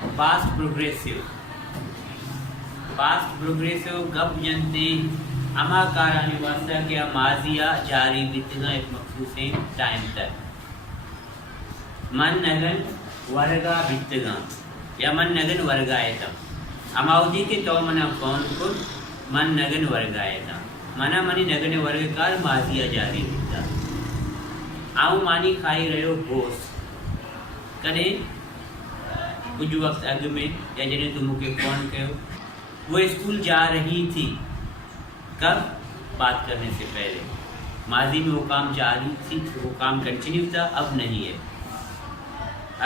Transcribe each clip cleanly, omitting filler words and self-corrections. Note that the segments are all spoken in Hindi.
पास्ट प्रोग्रेसिव गप जनते अमा कारानी वास्ता के माजिया जारी बितना एक मखसूस टाइम तक मन नगन वर्गा बितगा या मन नगन वर्गायतम अमाउदी के तो मना कौन को मन नगन वर्गायतम मना मनी नगन वर्ग काल माजिया जारी बिता आऊ मानी खाई रहो होश कने कुछ वक्त अग में या जने तुम के फोन कहो वो स्कूल जा रही थी कब बात करने से पहले माजी में वो काम जारी थी वो काम कंटिन्यू था अब नहीं है।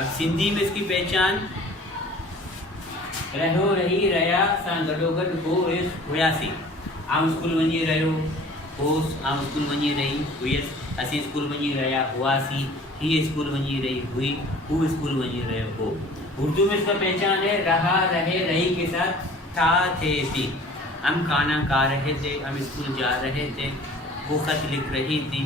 अब सिंधी में इसकी पहचान रहो रही रया सा गडोगड हो हुयासी आम स्कूल वञी रहियो होस आम स्कूल वञी रही हुयस असी स्कूल वञी रहिया हुआसी ही स्कूल वञी रही हुई हु स्कूल वञी रहियो हो। उर्दू में इसका पहचान है रहा रहे रही के साथ था थे थी। हम खाना खा रहे थे हम स्कूल जा रहे थे वो खत लिख रही थी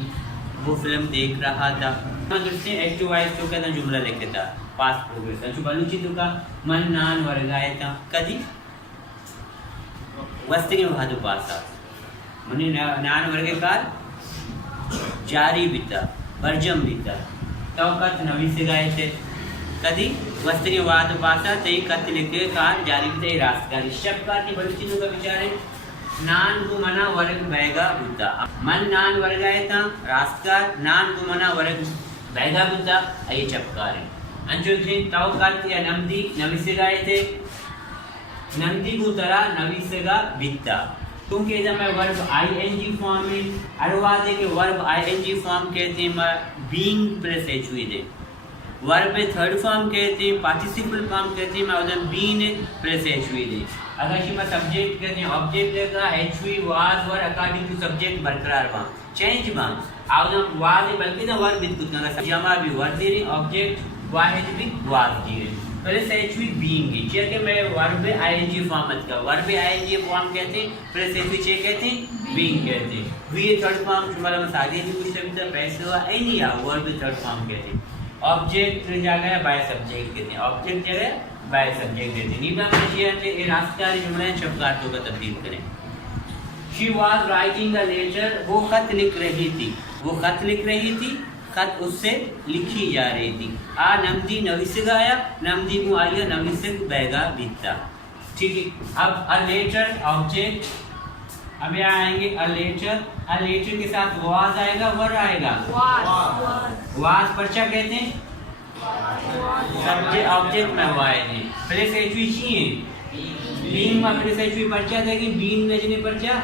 वो फिल्म देख रहा था। एच टू वाइस तो कहता जुमला लिखे था पास्ट प्रोग्रेस अच्छु बलूची तो का मन नान वर्गाए था कदी वस्ती में भादु पासा मनी नान वर्गे काल जारी बीता बरजम बीता तो कथ नवी से गाए थे कदी वस्त्री वाद पासा ते कथ लिखे काल जारी बीते रास्तगारी शब्दकार की बलूची तो का विचार है नान को मना वर्ग बैगा बुद्धा मन नान वर्गाए था रास्तगार नान को मना वर्ग बैगा बुद्धा ये चपकार है अंजु थे ताऊ काल या नमदी नवी से गाए थे नंदी को तरह नवी से गा बिता क्योंकि जब मैं वर्ब आईएनजी फॉर्म में अरवादे के वर्ब आईएनजी फॉर्म कहते हैं बीइंग प्लस एच हुई दे वर्ब में थर्ड फॉर्म कहते हैं पार्टिसिपल फॉर्म कहते हैं मैं उधर बीइंग प्लस एच हुई दे अगर शिमा सब्जेक्ट कहते हैं ऑब्जेक्ट देगा एच हुई was were according to subject बरकरार बा चेंज बा आउदम वाज बल्कि ना वर्ब बित कुछ ना जमा भी वर्ब दे ऑब्जेक्ट वाहिद भी वाज दी पहले एच हुई बीइंग की चेक है मैं वर्ब में आईएनजी फॉर्म मत का वर्ब में आईएनजी फॉर्म कहते हैं फिर एच हुई चेक कहते हैं बीइंग कहते हैं वी थर्ड फॉर्म तुम्हारा में सादे भी कुछ भी तो पैसे हुआ एनी या वर्ब थर्ड फॉर्म कहते हैं ऑब्जेक्ट जगह बाय सब्जेक्ट कहते हैं ऑब्जेक्ट जगह बाय सब्जेक्ट देते हैं नीबा मशिया ने ये रास्तकारी जुमले शब्दार्थों का तब्दील करें। She was writing a letter वो खत लिख रही थी वो खत लिख रही थी खत उससे लिखी जा रही थी आ नमदी नवी से गाया नमदी को आया नवी से बैगा बीता ठीक है। अब अ लेटर ऑब्जेक्ट अब यहाँ आएंगे अ लेटर के साथ वाज आएगा वर आएगा वाज पर्चा कहते हैं सब्जेक्ट ऑब्जेक्ट में वाय है प्लस एच हुई चाहिए बीइंग में प्लस एच हुई पर्चा देगी बीइंग में जने पर्चा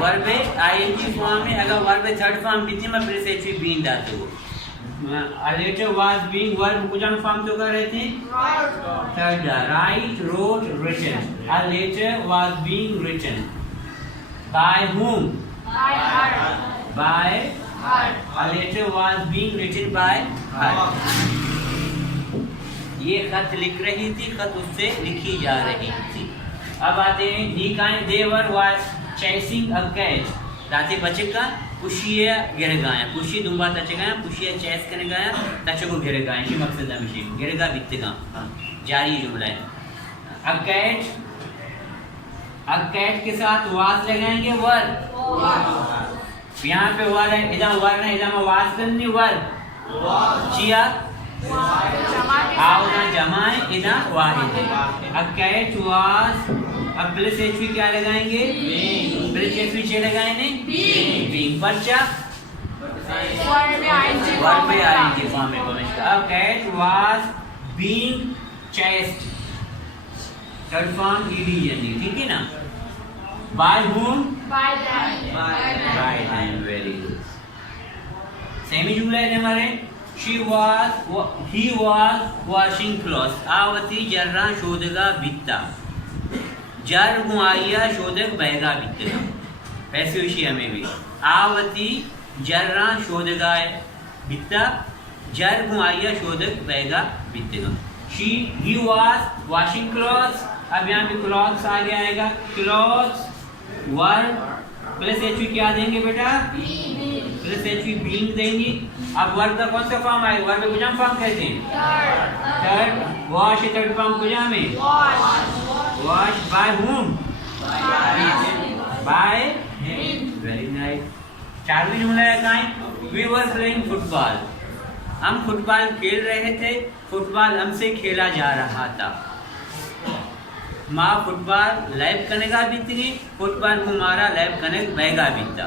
वर्ब आईएनजी फॉर्म में अगर वर्ब थर्ड फॉर्म कितने में प्लस एच हुई बीइंग दाते हो a letter was being verb कुछ फॉर्म तो कर रहे थे third write wrote written a letter was being written by whom by a letter was being written by her ये खत लिख रही थी खत उससे लिखी जा रही थी। अब आते हैं देवर was chasing a cat दाते बच्चे का पुशिया गिर गाया पुशी दुम्बा तचे गाया पुशिया चेस करने गाया तचे को गिर गाया ये मकसद है मिशी गिर गा बितगा जारी जुमला है। अ कैट के साथ वाज लगाएंगे वर यहाँ पे वर है इधर वर है इधर में वाज करनी वर चिया आओ ना जमाए इधर वाहिद है। अ कैट वाज अब प्लस एच पी क्या लगाएंगे प्लस एच पी लगाएंगे बीइंग पर्चा वर्ब में आएंगे फॉर्म में a cat was being chased third form ED यानी ठीक है ना by whom by them very good सेमी जुमला है हमारे he was washing clothes आवती जर्रा शोधगा बित्ता जर गुआया शोधक बहगा बित्ता वैसे विषय हमें भी आवती जर्रा शोधगा बित्ता जर गुआया शोधक बहगा बित्ता he was washing clothes अब यहाँ पे क्लॉथ्स आगे आएगा क्लॉथ्स वर्ब प्लस एच क्या देंगे बेटा प्लस एच बीइंग देंगे। अब वर्ब का कौन सा फॉर्म आएगा वर्ब को जम फॉर्म कहते हैं थर्ड वॉश थर्ड फॉर्म कुजामे वॉश by whom by very nice चारवीं जुमला है कहाँ वी वर प्लेइंग फुटबॉल हम फुटबॉल खेल रहे थे फुटबॉल हमसे खेला जा रहा था माँ फुटबॉल लाइव कनेगा बीतगी फुटबॉल घुमारा लाइव कनेक्ट बैगा बीता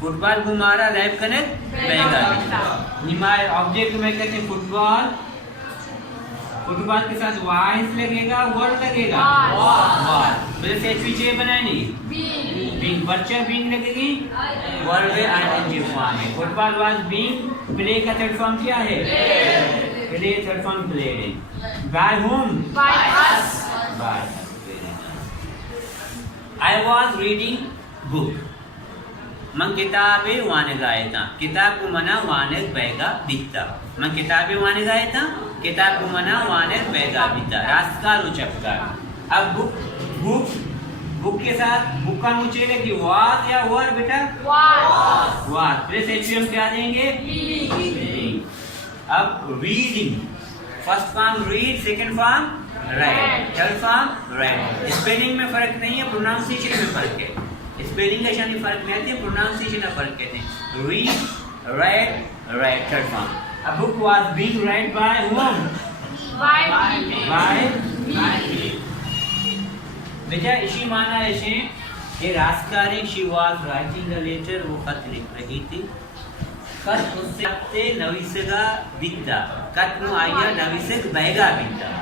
फुटबॉल घुमारा लाइव कनेक्ट बैगा बीता निमाय ऑब्जेक्ट में कहते हैं फुटबॉल फुटबॉल के साथ वाइस लगेगा वर्ड लगेगा वॉल फिर से एचवीजे बनानी बीइंग बच्चा बीइंग लगेगी वर्ड में आईएनजी फॉर्म है फुटबॉल वाज बीइंग प्ले का थर्ड फॉर्म क्या है play third form played by whom By us. बाय I was reading book मैं किताबें वाने गाया था किताब को मना वाने बैगा बीता मैं किताबें वाने गाया था किताब को मना वाने बैगा बीता रास्कार उचपकार अब बुक बुक बुक के साथ बुक का मुझे लगी वाज या वर बेटा वाज प्लस एचएम क्या देंगे अब reading first form read second form right third form right spelling में फर्क नहीं है प्रोनाउंसिएशन में फर्क है स्पेलिंग का शानी फर्क नहीं आती है प्रोनाउंसिएशन में फर्क कहते हैं read write write third form a book was being write by whom by बेटा इसी माना ऐसे ये राजकारी she was writing a letter वो खत लिख रही थी कत उससे नविसगा बिद्दा कत नु आया नविसग Baiga बिद्दा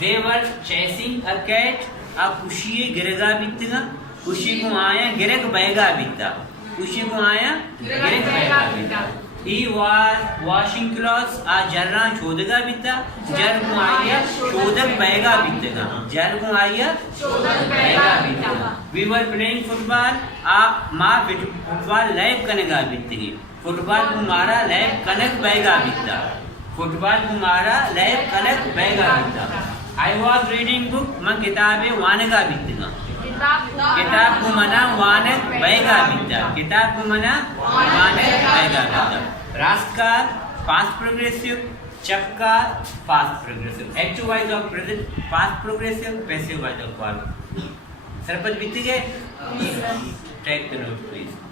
they were chasing a cat a कुशिये Girgaon बिद्दा कुशी को आया गिरग बैगा बिद्दा कुशी को आया गिरग Baiga बिद्दा he was washing clothes a जर्रा शोधगा बिद्दा जर को आया शोधक बैगा बिद्दा जर को आया शोधक बैगा बिद्दा we were playing football a माँ फुटबॉल लाइव कनेगा बिद्दी फुटबॉल को मारा लाइव कनक बैगा बिद्दा फुटबॉल को मारा लाइव कनक बैगा बिद्दा I was reading book मैं किताबें वानेगा बिद्दा किताब को मना वानक बैगा बिद्दा किताब को मना वानक बैगा बिद्दा रास्कार पास्ट प्रोग्रेसिव चपकार past progressive active voice of present past progressive passive voice of verb सरपंच बीत गए टेक द नोट प्लीज